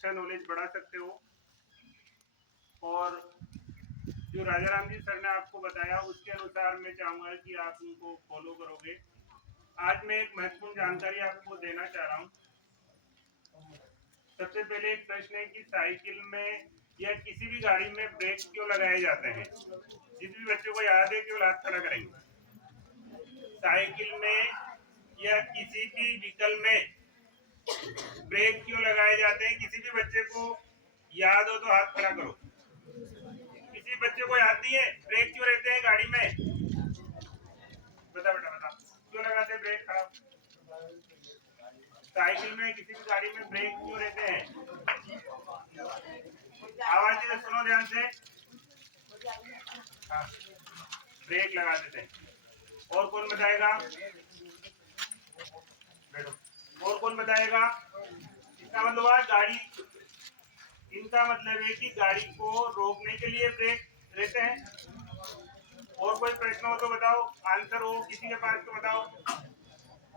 अच्छा नॉलेज बढ़ा सकते हो। और जो राजा राम जी सर ने आपको बताया उसके अनुसार मैं चाहूँगा कि आप उनको फॉलो करोगे। आज मैं एक महत्वपूर्ण जानकारी आपको देना चाह रहा हूँ। सबसे पहले एक प्रश्न है कि साइकिल में या किसी भी गाड़ी में ब्रेक क्यों लगाए जाते हैं? जिस भी बच्चों को याद है केवल हाथ खड़ा करेंगे। साइकिल में या किसी भी व्हीकल में ब्रेक क्यों लगाए जाते हैं? किसी भी बच्चे को याद हो तो हाथ खड़ा करो। किसी बच्चे को याद नहीं है ब्रेक क्यों रहते हैं गाड़ी में? बता बेटा बता, क्यों लगाते हैं ब्रेक? खड़ा। साइकिल में किसी भी गाड़ी में ब्रेक क्यों रहते हैं? आवाज से सुनो ध्यान से। हाँ, ब्रेक लगा देते हैं। और कौन बताएगा? और कौन बताएगा? इसका मतलब है गाड़ी, इनका मतलब है कि गाड़ी को रोकने के लिए ब्रेक रहते हैं। और कोई प्रश्न हो तो बताओ, आंसर हो किसी के पास तो बताओ।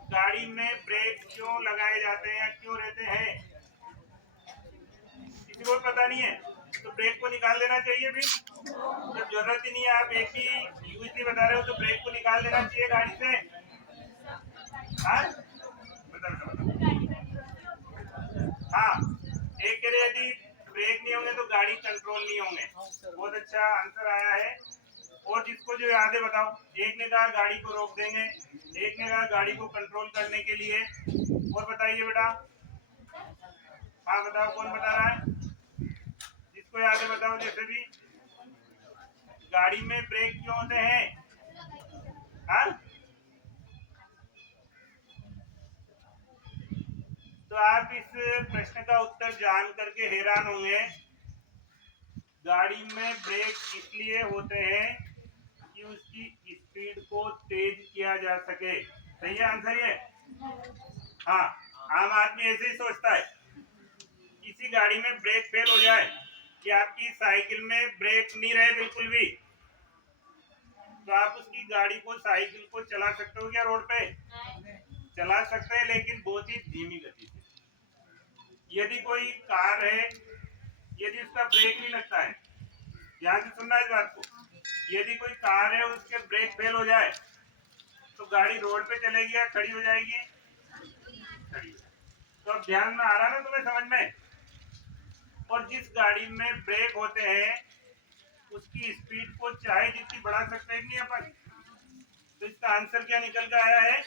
गाड़ी में ब्रेक क्यों लगाए जाते हैं या क्यों रहते हैं? किसी को पता नहीं है तो ब्रेक को निकाल देना चाहिए। फिर जब जरूरत ही नहीं है, आप एक ही यूज नहीं बता रहे हो तो ब्रेक को निकाल देना चाहिए गाड़ी से। हाँ हाँ, एक कह रहे यदि ब्रेक नहीं होंगे तो गाड़ी कंट्रोल नहीं होंगे। बहुत अच्छा आंसर आया है। और जिसको जो याद है बताओ। एक ने कहा गाड़ी को रोक देंगे, एक ने कहा गाड़ी को कंट्रोल करने के लिए। और बताइए बेटा। हाँ बताओ, कौन बता रहा है? जिसको याद है बताओ। जैसे भी गाड़ी में ब्रेक क्यों होते हैं? हाँ, तो आप इस प्रश्न का उत्तर जान करके हैरान होंगे। गाड़ी में ब्रेक इसलिए होते हैं कि उसकी स्पीड को तेज किया जा सके। सही है आंसर ये? हाँ, आम आदमी ऐसे ही सोचता है। किसी गाड़ी में ब्रेक फेल हो जाए कि आपकी साइकिल में ब्रेक नहीं रहे बिल्कुल भी, तो आप उसकी गाड़ी को, साइकिल को चला सकते हो क्या रोड पे? चला सकते हैं, लेकिन बहुत ही धीमी गति से। यदि कोई कार है, यदि उसका ब्रेक नहीं लगता है, ध्यान से सुनना इस बात को। यदि कोई कार है उसके ब्रेक फेल हो जाए तो गाड़ी रोड पे चलेगी या खड़ी हो जाएगी? खड़ी हो जाएगी। तो अब ध्यान में आ रहा ना तुम्हें, समझ में? और जिस गाड़ी में ब्रेक होते हैं उसकी स्पीड को चाहे जितनी बढ़ा सकते हैं नहीं अपन। तो इसका आंसर क्या निकल कर आया है?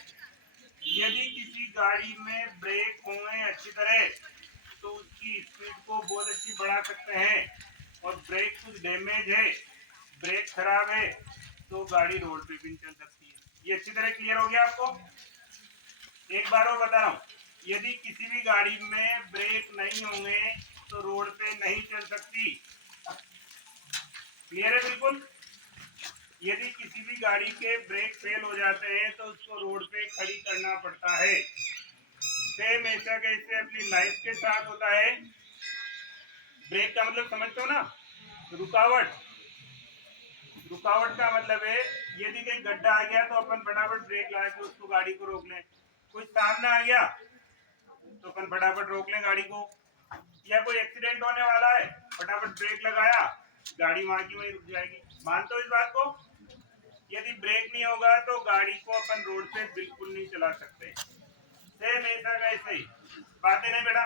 यदि किसी गाड़ी में ब्रेक होंगे अच्छी तरह तो उसकी स्पीड को बहुत अच्छी बढ़ा सकते हैं। और ब्रेक कुछ डैमेज है, ब्रेक खराब है, तो गाड़ी रोड पे भी चल सकती है। ये अच्छी तरह क्लियर हो गया आपको? एक बार और बता रहा हूँ, यदि किसी भी गाड़ी में ब्रेक नहीं होंगे तो रोड पे नहीं चल सकती। क्लियर है बिल्कुल? यदि किसी भी गाड़ी के ब्रेक फेल हो जाते हैं तो उसको रोड पे खड़ी करना पड़ता है। सेम ऐसा कैसे अपनी लाइफ के साथ होता है। ब्रेक का मतलब समझते हो ना? रुकावट। रुकावट का मतलब है यदि कहीं गड्ढा आ गया तो अपन फटाफट ब्रेक लगा के उसको, गाड़ी को रोक लें। कोई सामने आ गया तो अपन फटाफट रोक लें गाड़ी को। या कोई एक्सीडेंट होने वाला है, फटाफट ब्रेक लगाया, गाड़ी वहां की वहीं रुक जाएगी। मानते हो इस बात को? यदि ब्रेक नहीं होगा तो गाड़ी को अपन रोड पे बिल्कुल नहीं चला सकते। सेम ऐसा कैसे ही बातें नहीं बेटा।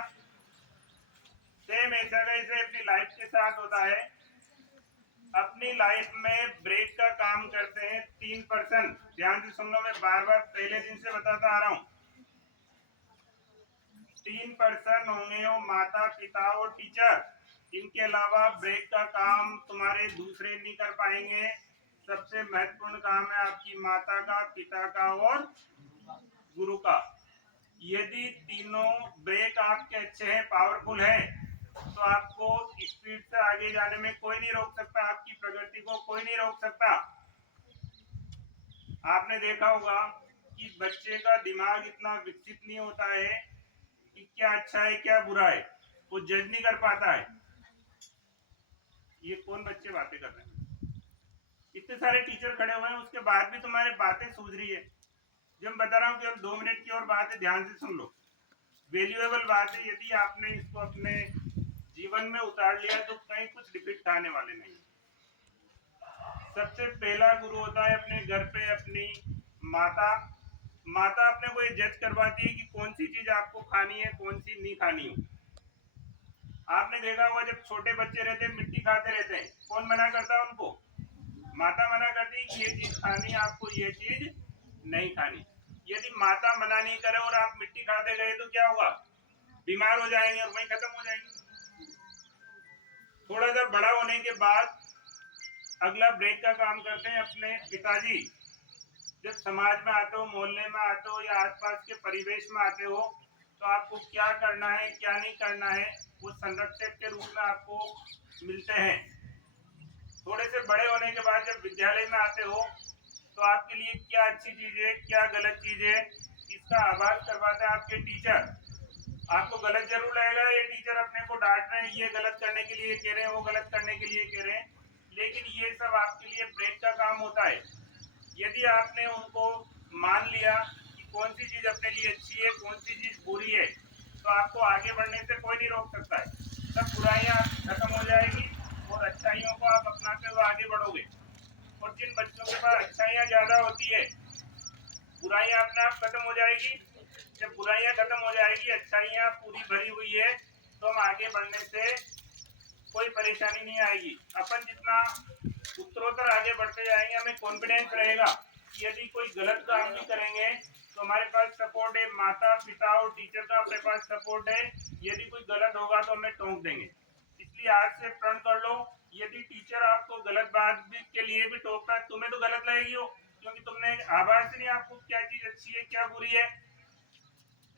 सेम ऐसा कैसे अपनी लाइफ के साथ होता है। अपनी लाइफ में ब्रेक का काम करते हैं 3%। ध्यान से सुन लो, मैं बार बार पहले दिन से बताता आ रहा हूँ। 3% होंगे वो माता पिता और टीचर। इनके अलावा ब्रेक का काम तुम्हारे दूसरे नहीं कर पाएंगे। सबसे महत्वपूर्ण काम है आपकी माता का, पिता का और गुरु का। यदि तीनों ब्रेक आपके अच्छे हैं, पावरफुल है, तो आपको स्पीड से आगे जाने में कोई नहीं रोक सकता। आपकी प्रगति को कोई नहीं रोक सकता। आपने देखा होगा कि बच्चे का दिमाग इतना विकसित नहीं होता है कि क्या अच्छा है क्या बुरा है, वो जज नहीं कर पाता है। ये कौन बच्चे बातें कर रहे हैं? इतने सारे टीचर खड़े हुए हैं, उसके बाद भी तुम्हारी बातें सूझ रही है। जब मैं बता रहा हूँ केवल 2 मिनट की और बात है, ध्यान से सुन लो। वैल्यूएबल बात है। यदि आपने इसको अपने जीवन में उतार लिया तो कहीं कुछ रिपीट खाने वाले नहीं। सबसे पहला गुरु होता है अपने घर पे अपनी माता। माता अपने को ये जज करवाती है कि कौन सी चीज आपको खानी है, कौन सी नहीं खानी हो। आपने देखा होगा जब छोटे बच्चे रहते हैं मिट्टी खाते रहते हैं, कौन मना करता है उनको? माता मना करती है कि ये चीज खानी, आपको ये चीज नहीं खानी। यदि माता मना नहीं करे और आप मिट्टी खाते गए तो क्या होगा? बीमार हो जाएंगे और वहीं खत्म हो जाएंगे। थोड़ा सा बड़ा होने के बाद अगला ब्रेक का काम करते हैं अपने पिताजी। जब समाज में आते हो, मोहल्ले में आते हो या आसपास के परिवेश में आते हो तो आपको क्या करना है क्या नहीं करना है वो संरक्षक के रूप में आपको मिलते हैं। थोड़े से बड़े होने के बाद जब विद्यालय में आते हो तो आपके लिए क्या अच्छी चीज है क्या गलत चीज है इसका आभास करवाता है आपके टीचर। आपको गलत जरूर लगेगा, ये टीचर अपने को डांट रहे हैं, ये गलत करने के लिए कह रहे हैं, वो गलत करने के लिए कह रहे हैं, लेकिन ये सब आपके लिए ब्रेक का काम होता है। यदि आपने उनको मान लिया कि कौन सी चीज अपने लिए अच्छी है कौन सी चीज बुरी है तो आपको आगे बढ़ने से कोई नहीं रोक सकता है। सब बुराइयां खत्म हो जाएगी और अच्छाइयों को आप अपनाते हुए आगे बढ़ोगे। और जिन बच्चों के पास अच्छाइयां ज्यादा होती है बुराइयां अपने आप खत्म हो जाएगी। जब बुराइयां खत्म हो जाएगी अच्छाइयां पूरी भरी हुई है तो हम आगे बढ़ने से कोई परेशानी नहीं आएगी। अपन जितना उत्तरोत्तर आगे बढ़ते जाएंगे हमें कॉन्फिडेंस रहेगा कि यदि कोई गलत काम भी करेंगे तो हमारे पास सपोर्ट है, माता पिता और टीचर का अपने पास सपोर्ट है। यदि कोई गलत होगा तो हमें टोक देंगे। इसलिए आज से प्रण कर लो, यदि टीचर आपको गलत बात भी के लिए भी टोकता है तुम्हें तो गलत लगेगी हो, क्योंकि तुमने आभास नहीं आपको क्या चीज अच्छी है क्या बुरी है।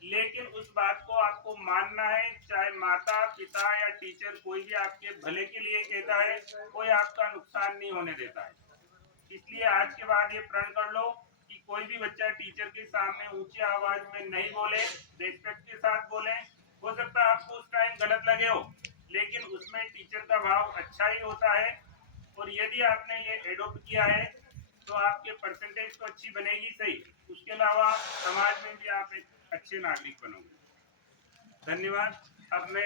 लेकिन उस बात को आपको मानना है, चाहे माता पिता या टीचर कोई भी आपके भले के लिए कहता है, कोई आपका नुकसान नहीं होने देता है। इसलिए आज के बाद ये प्रण कर लो कि कोई भी बच्चा टीचर के सामने ऊंची आवाज में नहीं बोले, रेस्पेक्ट के साथ बोले। हो सकता है आपको उस टाइम गलत लगे हो लेकिन उसमें टीचर का भाव अच्छा ही होता है। और यदि आपने ये एडॉप्ट किया है तो आपके परसेंटेज तो अच्छी बनेगी सही, उसके अलावा समाज में भी आप एक अच्छे नागरिक बनोगे। धन्यवाद। अब मैं